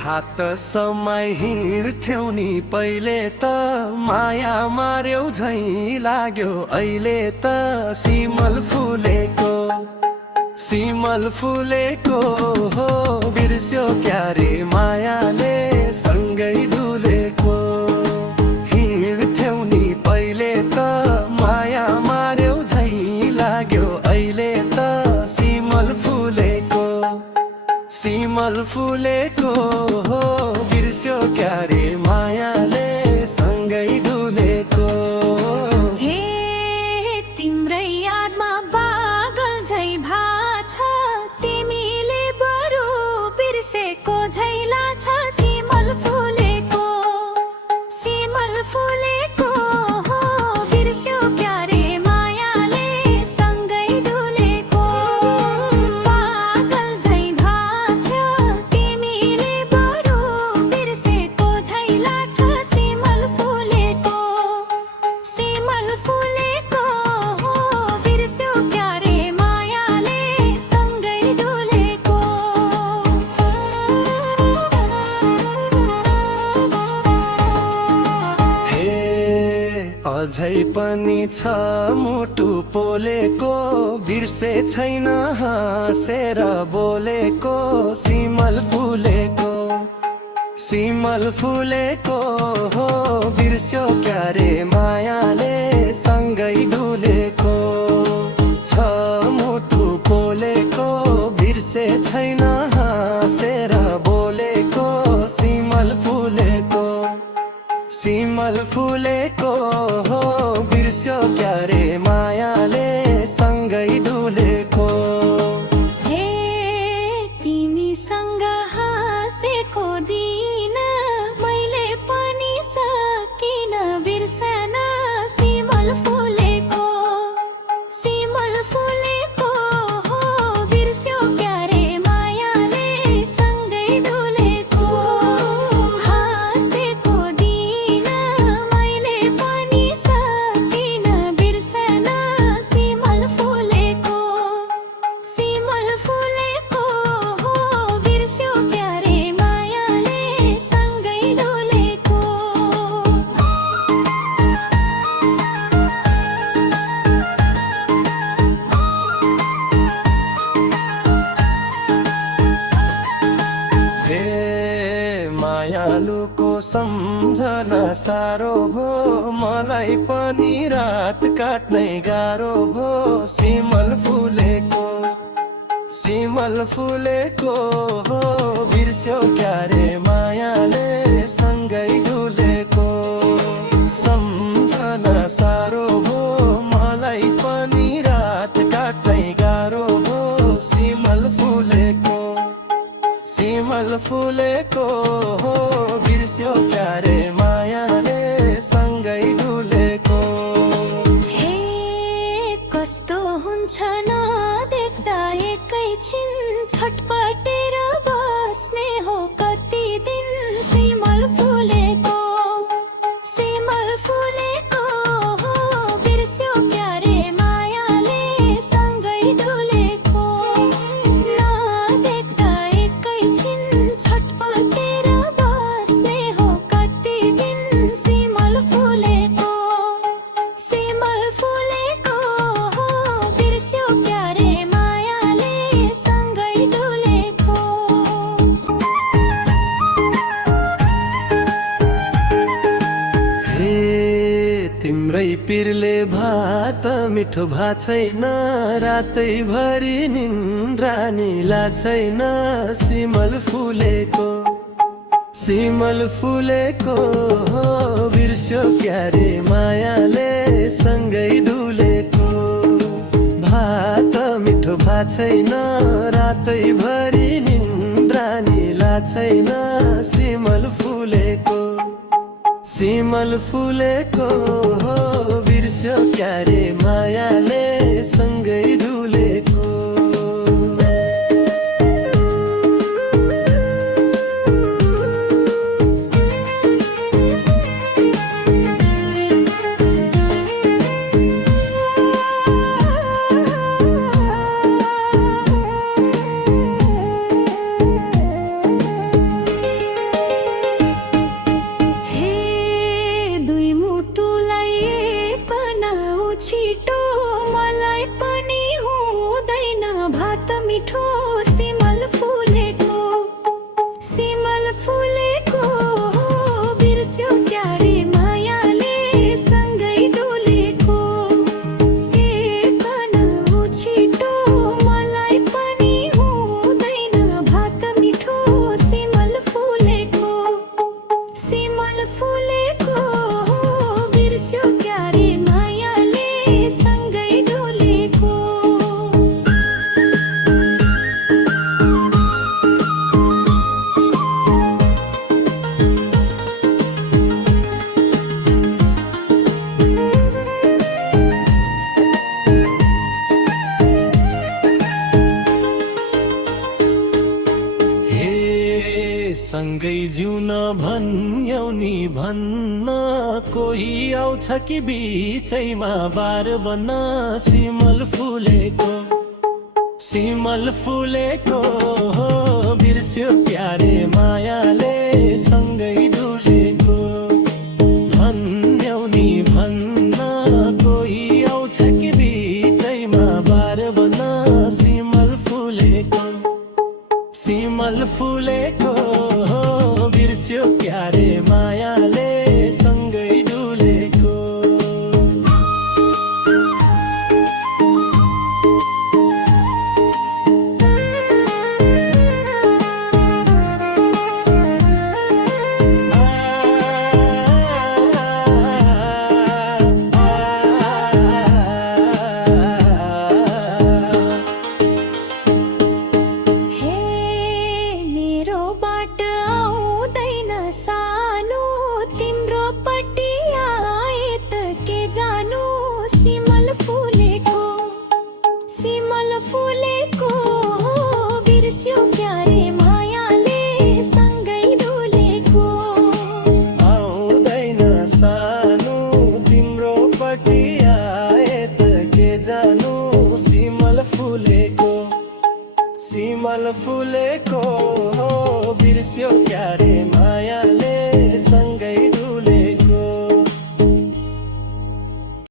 हात समय हिँड्थ्यौ नि पहिले त माया मार्यौ झैँ लाग्यो अहिले त सिमल फुलेको हो बिर्स्यो क्यारे मायाले सँगै डुलेको। हिँड्थ्यौ नि पहिले त माया मार्यौ झैँ लाग्यो अहिले त सिमल फुलेको हो बिर्स्यो क्यारे मायाले सँगै डुलेको। हे तिम्रै यादमा पागल झै भाछ तिमीले बरु बिर्सेको झै लाग्छ। सिमल फुलेको हो बिर्स्यो क्यारे मायाले सँगै डुलेको। पागल झै भाछ तिमीले बरु बिर्सेको झै लाग्छ। सिमल फुलेको हो बिर्स्यो क्यारे मायाले सँगै डुलेको। अझै पनि छ मुटु पोलेको बिर्से छैन हाँसेर बोलेको। सिमल फुलेको हो बिर्स्यो क्यारे मायाले सँगै डुलेको। छ मुटु पोलेको बिर्से छैन हाँसेर बोलेको। सिमल फुलेको हो बिर्स्यो क्यारे मायाले सँगै डुलेको। हे तिमीसँग हाँसेको दिन मैले पनि सकिन बिर्सन। सिमल फुलेको हो बिर्स्यो क्यारे मायाले सँगै डुलेको। हाँसेको दिन मैले पनि सकिन बिर्सन। सिमल फुलेको हो बिर्स्यो क्यारे मायाले सँगै डुलेको। हे मायालुको सम्झना साह्रो भो मलाई पनि रात काट्नै गाह्रो भो। सिमल फुलेको हो बिर्स्यो क्यारे मायाले सँगै डुलेको। सम्झना साह्रो भो मलाई पनि रात काट्नै गाह्रो भो। सिमल फुलेको हो बिर्स्यो क्यारे मायाले सँगै डुलेको। हे कस्तो हुन्छ नदेख्दा एकैछिन छटपटेर बस्ने हो कति दिन। सिमल फुलेको हो बिर्स्यो क्यारे मायाले सँगै डुलेको। नदेख्दा एकैछिन छटपटेर बस्ने हो कति दिन। सिमल फुलेको हो बिर्स्यो क्यारे मायाले सँगै डुलेको। हे तिम्रै पिरले भात मिठो छैन रातैभरि निन्द्रा निला छैन। सिमल फुलेको हो बिर्स्यो क्यारे मायाले सँगै डुलेको। भात मिठो छैन रातैभरि निन्द्रा निला छैन। सिमल फुलेको हो बिर्स्यो क्यारे मायाले भन्न कोही आउँछ कि बिचैमा बार बन्न सिमल फुलेको बिर्स्यो प्यारे मायाले सँगै डुलेको भन्यौ नि भन्न कोही आउँछ कि बिचैमा बार बन्न सिमल फुलेको बिर्स्यो प्यारे मायाले सँगै डुलेको हे मेरो बाट आउँदैन सानो तिम्रो पट्टि आए त के जानु सिमल फुलेको बिर्स्यो प्यारे मायाले सँगै डुलेको आउँदैन सानो तिम्रो पट्टि आए त के जानु सिमल फुलेको बिर्स्यो प्यारे